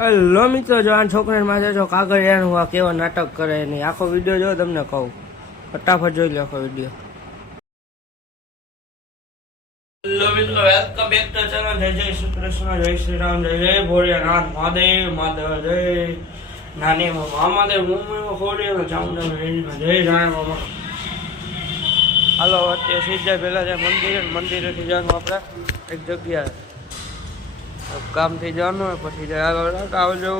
Hello મિત્રો, જો આ છોકરાને માથે જો કાગળિયાનું આ કેવો નાટક કરે નહીં. આખો વિડીયો જો તમને કહું, ફટાફટ જોઈ લો આખો વિડીયો. હેલો મિત્રો, વેલકમ બેક ટુ ચેનલ. જય જય શ્રી કૃષ્ણ, જય શ્રી રામ, જય જય ભોળિયાનાથ મહાદેવ. મહાદેવ જય નાની મહાદેવ મુંબઈમાં ખોડીએ ચામુંડા જય રામ મામા. હાલો અત્યારે સીધા પહેલા છે મંદિરેથી જવાનું આપણે એક જગ્યાએ કામથી જવાનું હોય, પછી જાય આવજો.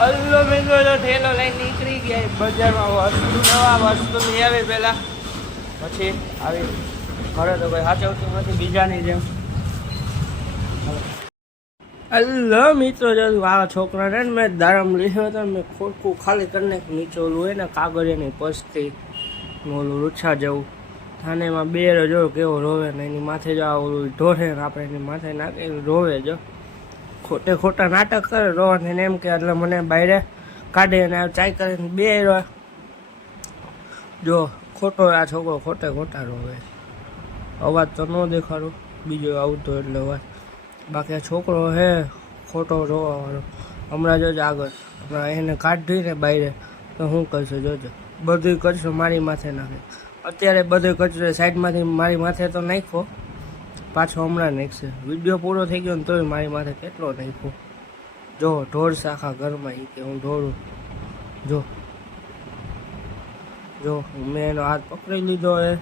હલ્લો મિત્રો, ઠેલો લઈને નીકળી ગયા બજારમાં. વસ્તુ લઈ આવી પહેલા, પછી આવી ઘરે તો કોઈ સાચવતું નથી બીજાની જેમ. હલ્લો મિત્રો, જો આ છોકરાને મેં દારમ લીધો હતો. મેં ખોટકું ખાલી કરીને નીચે ઓલું હોય ને કાગળિયાની પસ્તી ઓલું રૂછા જવું અને એમાં બેરો જો કેવો રોવે ને એની માથે જો ઓલું ઢોરે ને આપણે એની માથે નાખે રોવે. જો ખોટે ખોટા નાટક કરે રોવાને એમ કે એટલે મને બહાર કાઢે અને ચાય કરીને બે જો ખોટો આ છોકરો ખોટે ખોટા રોવે. અવાજ તો ન દેખાડું બીજો આવતો એટલે અવાજ. બાકી આ છોકરો હે ખોટો રોવાવાળો. હમણાં જોજો આગળ હમણાં એને કાઢીને બહાર તો શું કરશે જોજો. બધું કચરો મારી માથે નાખે. અત્યારે બધો કચરો સાઈડમાંથી મારી માથે તો નાખ્યો, પાછો હમણાં નાખશે. વિડીયો પૂરો થઈ ગયો ને તોય મારી માથે કેટલો નાખ્યો. જો ઢોળશે આખા ઘરમાં એ કે હું ઢોળું. જો મેં એનો હાથ પકડી લીધો હે.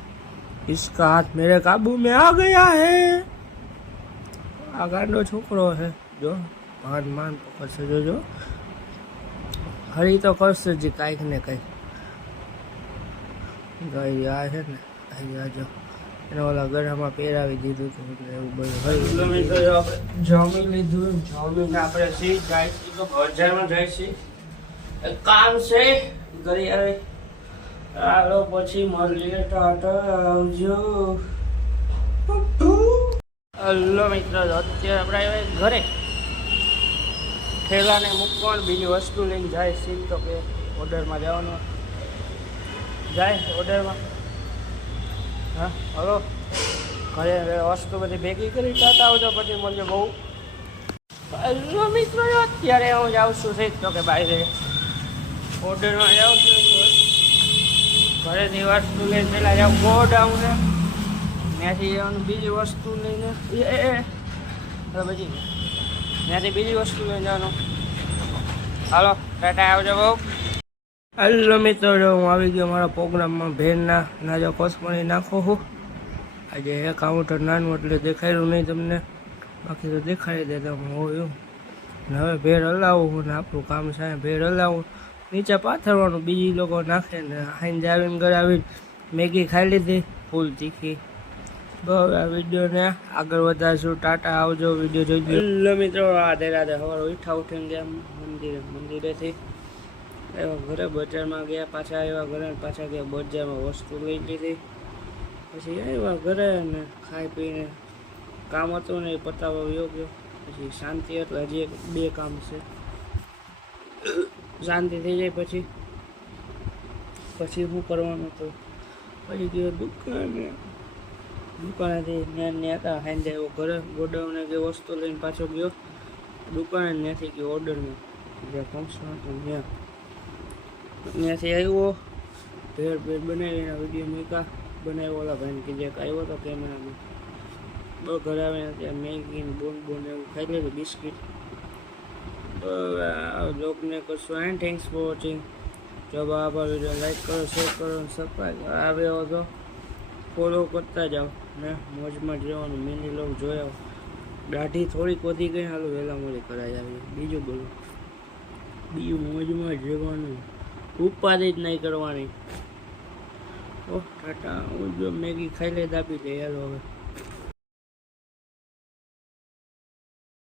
इसका हाथ मेरे काबू में आ गया है. આ ગાંડો છોકરો હે. જો માંડ પકડશે. જોજો હરી તો કરશે જ કાંઈક ને કંઈક. આ છે ને અહીંયા જો એને ઓલા ગળામાં પહેરાવી દીધું હતું એટલે એવું બધું જમી લીધું. જમીને આપણે સી જાય તો બજારમાં જઈશી. કામ છે કરી આવે. હાલો પછી મળીએ. ટાટા આવજો. હલો મિત્રો, અત્યારે આપણે આવ્યા ઘરે. ઠેલાને મૂકવાનું બીજી વસ્તુ લઈને જાય સીટ તો કે ઓર્ડરમાં જવાનું જાય ઓર્ડરમાં. હા હલો, ઘરે વસ્તુ બધી ભેગી કરી ટાટા આવજો પછી મળજો. બહુ હલો મિત્રો, અત્યારે હું જાઉં છું સીટ તો કે બહાર ઓર્ડરમાં જાઉં છું. ઘરેથી વસ્તુ લઈને પહેલાં જાઉં ગોડાઉન ને ત્યાંથી જવાનું બીજી વસ્તુ લઈને પછી ત્યાંથી બીજી વસ્તુ લઈને જવાનું. હાલો ટાટા આવજો બહુ. હલો મિત્રો, જો હું આવી ગયો મારા પ્રોગ્રામમાં. ભેરના જો કોસમણી નાખો હું. આજે એ કાઉન્ટર નાનું એટલે દેખાડ્યું નહીં તમને, બાકી તો દેખાડી દેતા હું હોયું ને. હવે ભેળ હલાવું હું ને આપણું કામ છે ભેળ હલાવું. નીચે પાથરવાનું બીજી લોકો નાખે ને આવીને આવીને ઘરે આવીને મેગી ખાઈ લીધી ફૂલ તીખી. તો હવે આ વિડીયોને આગળ વધારશું. ટાટા આવજો. વિડીયો જોઈ લો. હેલો મિત્રો, રાધે રાધે. સવારે ઉઠીને ગયા મંદિરેથી આવ્યા ઘરે. બજારમાં ગયા, પાછા આવ્યા ઘરે, પાછા ગયા બજારમાં વસ્તુ લઈ લીધી. પછી આવ્યા ઘરે ને ખાઈ પીને કામ હતું ને એ પતાવવા યોગ્ય. પછી શાંતિ એટલે હજી બે કામ છે. શાંતિ થઈ જાય પછી શું કરવાનું હતું. પછી ગયો દુકાનેથી ત્યાં હતા સાંજે આવ્યો ઘરે. ગોડાઉને જે વસ્તુ લઈને પાછો ગયો દુકાને. ત્યાંથી ગયો ઓર્ડરમાં જ્યાં ફંક્શન હતું ત્યાંથી આવ્યો. ભેળ બનાવીને વિડીયો મૂકા બનાવ્યો. ઓલા ભાઈને કીધે આવ્યો હતો કેમેરામાં. બહુ ઘરે આવીને ત્યાં મેગી ને બોન એવું ખાઈ લીધું, બિસ્કીટ. લોકોને કરશું એન્ડ થેન્ક્સ ફોર વોચિંગ. જો આભાર. વિડીયો લાઈક કરો, શેર કરો, સબસ્ક્રાઈબ આવ્યો હતો ફોલો કરતા જાઓ ને મોજમાં જ રહેવાનું. મિની લોક જોયા. દાઢી થોડીક વધી ગઈ, હાલો વહેલા મોડી કરાઈ આવી. બીજું બોલું મોજમાં જ રહેવાનું, ઉપાધિ જ નહીં કરવાની. ટાટા. હું જો મેગી ખાઈ લે દાબી લે. યાર હવે